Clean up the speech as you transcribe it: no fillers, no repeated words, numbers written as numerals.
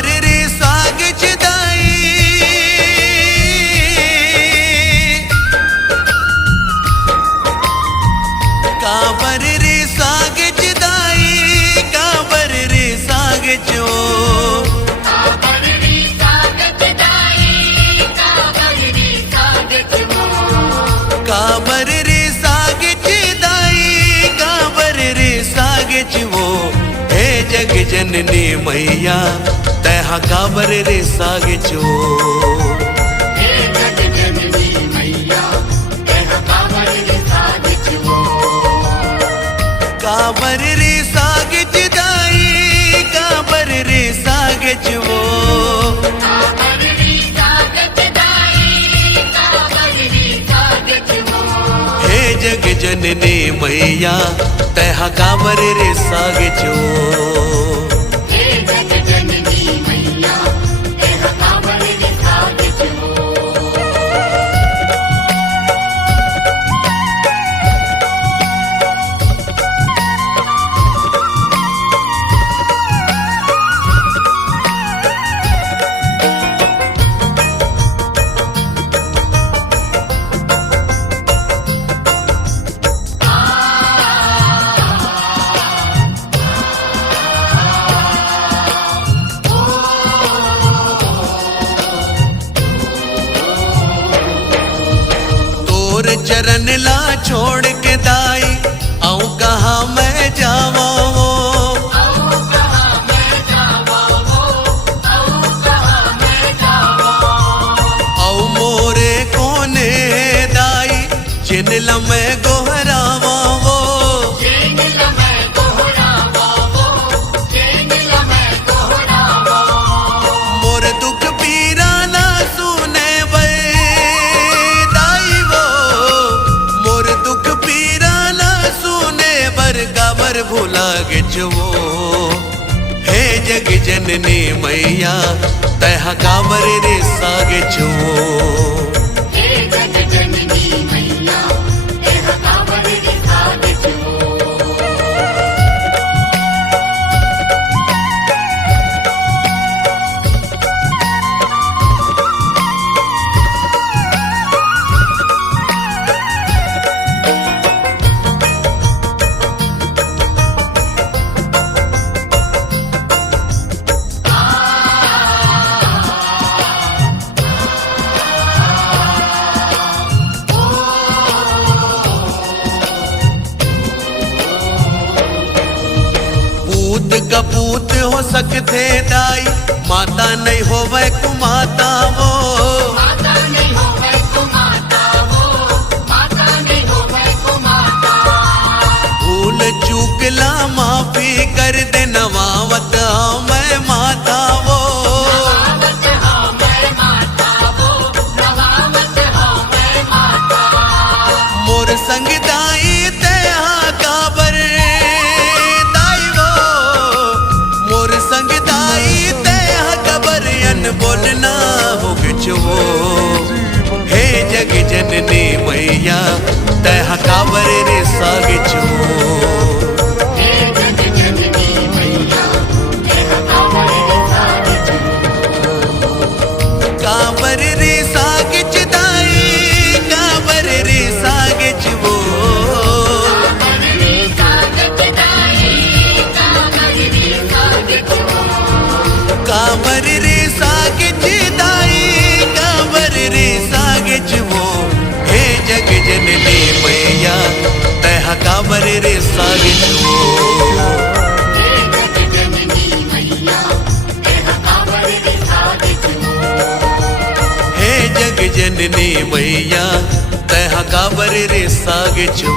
काबर रे साग चिदाई काबर रे साग चिदाई काबर रे साग चो काबर रे साग चिदाई काबर रे साग चो काबर रे साग चिदाई काबर रे साग चो हे जग जननी मैया तैहा काबर रे साग चो हे जग जननी मैया तैहा काबर रे साग चो काबर रे साग चिदाई काबर रे साग चो काबर रे साग चिदाई काबर रे साग चो हे जग जननी मैया तैहा काबर रे साग चो हे जग जननी मैया तैहा काबर रे साग चो तोर चरण ला छोड़ के दाई आऊं कहा मैं जावा आऊं मोरे कोने दाई चिन्ह मैं गोहरावा मोर दुख पीरा ना सुने बे दाई वो मोर दुख पीरा ना सुने बर काबर भूला गिचवो हे जग जननी मैया तैहा काबर रे साग चो हे जग जननी मैया तैहा काबर रे साग चो पूत कपूत हो सकते दाई माता नहीं होवे कुमाता वो माता नहीं होवे को माता वो माता नहीं होवे को माता भूल चूक ला माफी कर दे नवावत हाँ मैं माता वो नवावत हाँ मैं माता वो नवावत हाँ मैं माता मोर संग दाई तेहा काबर दाई वो मोर संग दाई तेहा कबर अन बोलना हो गिचवो हे जग जननी मैया तेहा काबर रे साग चो हे जग जननी मैया तैहा काबर रे साग चो काबर रे साग चिदाई काबर रे साग चो काबर रे साग चिदाई काबर रे साग चो काबर रे साग चिदाई काबर रे साग चो हे जग जननी मैया तैहा काबर रे साग चो हे जग जननी मैया तैहा काबर रे साग चो हे जग जननी मैया तैहा काबर रे साग चो